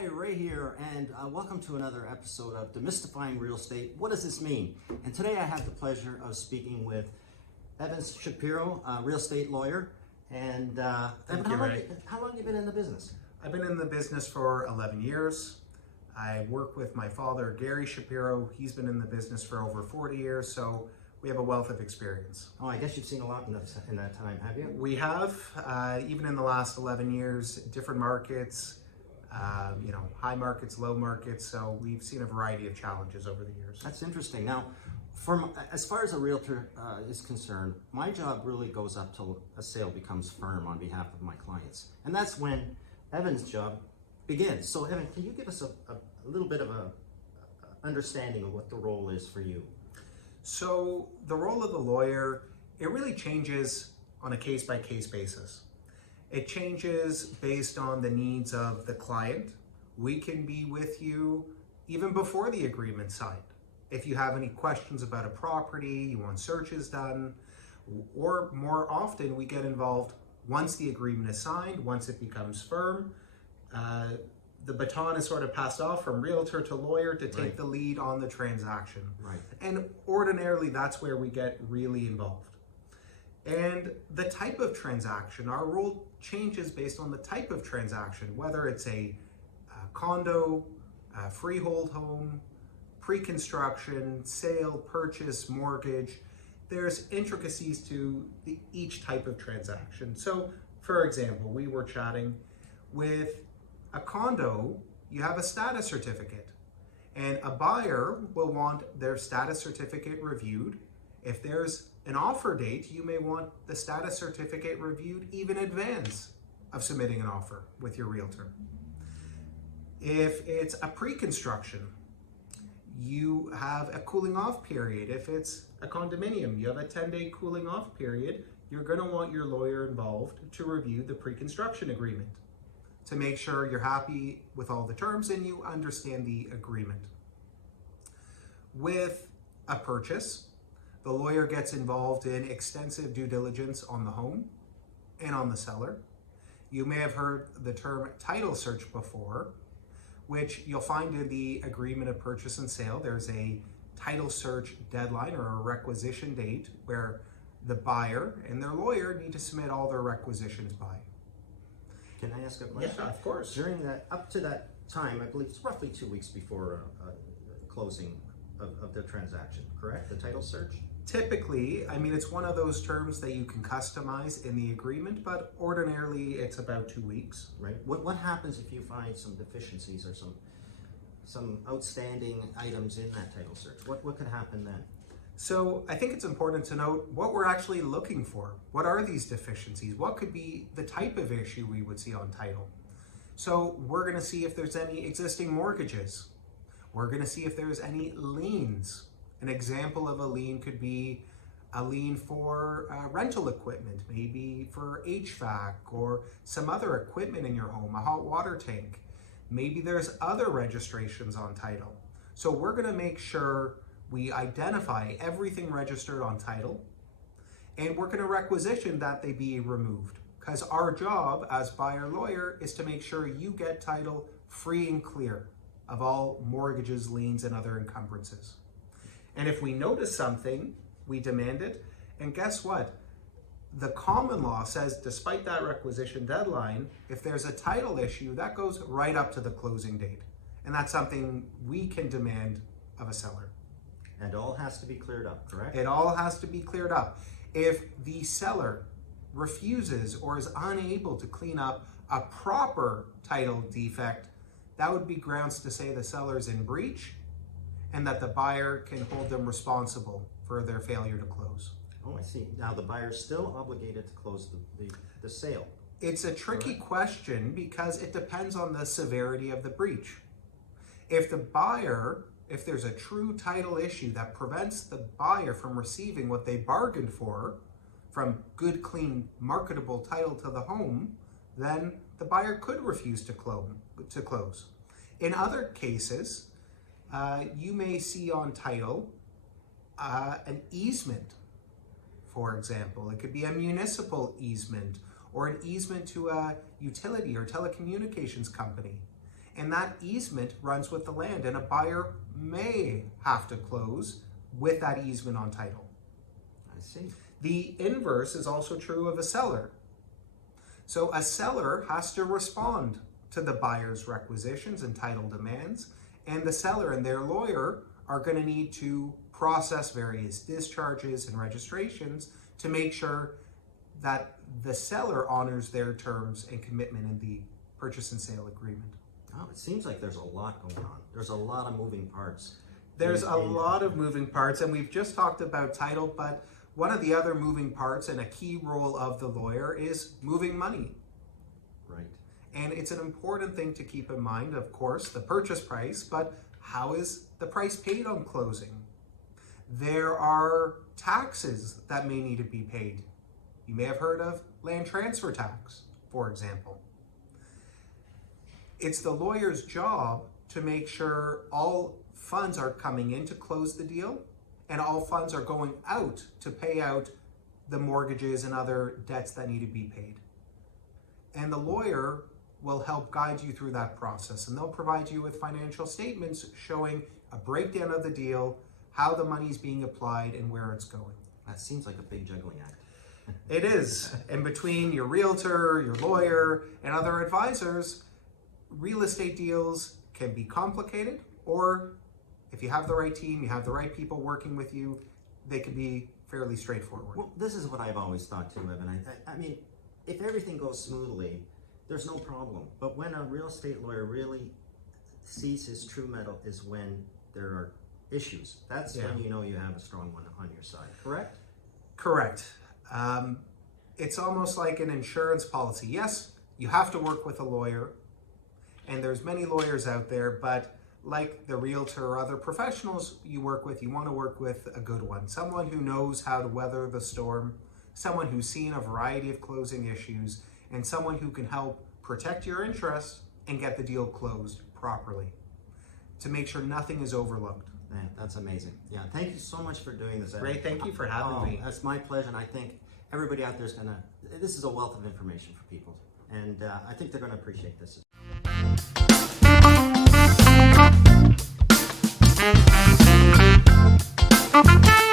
Hi, Ray here, and welcome to another episode of Demystifying Real Estate. What does this mean? And today I have the pleasure of speaking with Evan Shapiro, a real estate lawyer. And Evan, how long have you been in the business? I've been in the business for 11 years. I work with my father, Gary Shapiro. He's been in the business for over 40 years, so we have a wealth of experience. Oh, I guess you've seen a lot in that time, have you? We have, even in the last 11 years, different markets, high markets, low markets. So we've seen a variety of challenges over the years. That's interesting. Now, as far as a realtor is concerned, my job really goes up till a sale becomes firm on behalf of my clients. And that's when Evan's job begins. So Evan, can you give us a little bit of a understanding of what the role is for you? So the role of the lawyer, it really changes on a case-by-case basis. It changes based on the needs of the client. We can be with you even before the agreement's signed. If you have any questions about a property, you want searches done, or more often we get involved once the agreement is signed, once it becomes firm. The baton is sort of passed off from realtor to lawyer to take the lead on the transaction. Right. And ordinarily that's where we get really involved. And the type of transaction, our role changes based on the type of transaction, whether it's a condo, a freehold home, pre-construction, sale, purchase, mortgage. There's intricacies to each type of transaction. So for example, we were chatting with a condo, you have a status certificate, and a buyer will want their status certificate reviewed. If there's an offer date, you may want the status certificate reviewed even in advance of submitting an offer with your realtor. If it's a pre-construction, you have a cooling off period. If it's a condominium, you have a 10-day cooling off period. You're going to want your lawyer involved to review the pre-construction agreement to make sure you're happy with all the terms and you understand the agreement. With a purchase, the lawyer gets involved in extensive due diligence on the home and on the seller. You may have heard the term title search before, which you'll find in the agreement of purchase and sale. There's a title search deadline or a requisition date where the buyer and their lawyer need to submit all their requisitions by. Can I ask a question? Yeah, of course. During that, up to that time, I believe it's roughly 2 weeks before closing of the transaction, correct? The title search? Typically, I mean, it's one of those terms that you can customize in the agreement, but ordinarily it's about 2 weeks. Right. What happens if you find some deficiencies or some outstanding items in that title search? What could happen then? So I think it's important to note what we're actually looking for. What are these deficiencies? What could be the type of issue we would see on title? So we're going to see if there's any existing mortgages. We're going to see if there's any liens. An example of a lien could be a lien for rental equipment, maybe for HVAC or some other equipment in your home, a hot water tank. Maybe there's other registrations on title. So we're going to make sure we identify everything registered on title, and we're going to requisition that they be removed, because our job as buyer lawyer is to make sure you get title free and clear of all mortgages, liens, and other encumbrances. And if we notice something, we demand it. And guess what? The common law says, despite that requisition deadline, if there's a title issue, that goes right up to the closing date. And that's something we can demand of a seller. And all has to be cleared up, correct? It all has to be cleared up. If the seller refuses or is unable to clean up a proper title defect, that would be grounds to say the seller's in breach and that the buyer can hold them responsible for their failure to close. Oh, I see. Now the buyer's still obligated to close the sale. It's a tricky question because it depends on the severity of the breach. If there's a true title issue that prevents the buyer from receiving what they bargained for, from good, clean, marketable title to the home, then the buyer could refuse to close. In other cases, you may see on title an easement, for example. It could be a municipal easement or an easement to a utility or telecommunications company. And that easement runs with the land, and a buyer may have to close with that easement on title. I see. The inverse is also true of a seller. So a seller has to respond to the buyer's requisitions and title demands, and the seller and their lawyer are going to need to process various discharges and registrations to make sure that the seller honors their terms and commitment in the purchase and sale agreement. Oh, it seems like there's a lot going on. There's a lot of moving parts. There's a lot of moving parts, and we've just talked about title, but one of the other moving parts and a key role of the lawyer is moving money. Right. And it's an important thing to keep in mind, of course, the purchase price, but how is the price paid on closing? There are taxes that may need to be paid. You may have heard of land transfer tax, for example. It's the lawyer's job to make sure all funds are coming in to close the deal and all funds are going out to pay out the mortgages and other debts that need to be paid. And the lawyer will help guide you through that process, and they'll provide you with financial statements showing a breakdown of the deal, how the money's being applied, and where it's going. That seems like a big juggling act. It is. And between your realtor, your lawyer, and other advisors, real estate deals can be complicated, or if you have the right team, you have the right people working with you, they can be fairly straightforward. Well, this is what I've always thought too, Evan. I mean, if everything goes smoothly, there's no problem. But when a real estate lawyer really sees his true metal is when there are issues. That's when you know you have a strong one on your side, correct? Correct. It's almost like an insurance policy. Yes, you have to work with a lawyer, and there's many lawyers out there, but like the realtor or other professionals you work with, you want to work with a good one. Someone who knows how to weather the storm, someone who's seen a variety of closing issues, and someone who can help protect your interests and get the deal closed properly to make sure nothing is overlooked. Man, that's amazing. Yeah, thank you so much for doing this, Evan. Ray, thank you for having me. That's my pleasure, and I think everybody out there is gonna, this is a wealth of information for people, and I think they're gonna appreciate this. Thank you.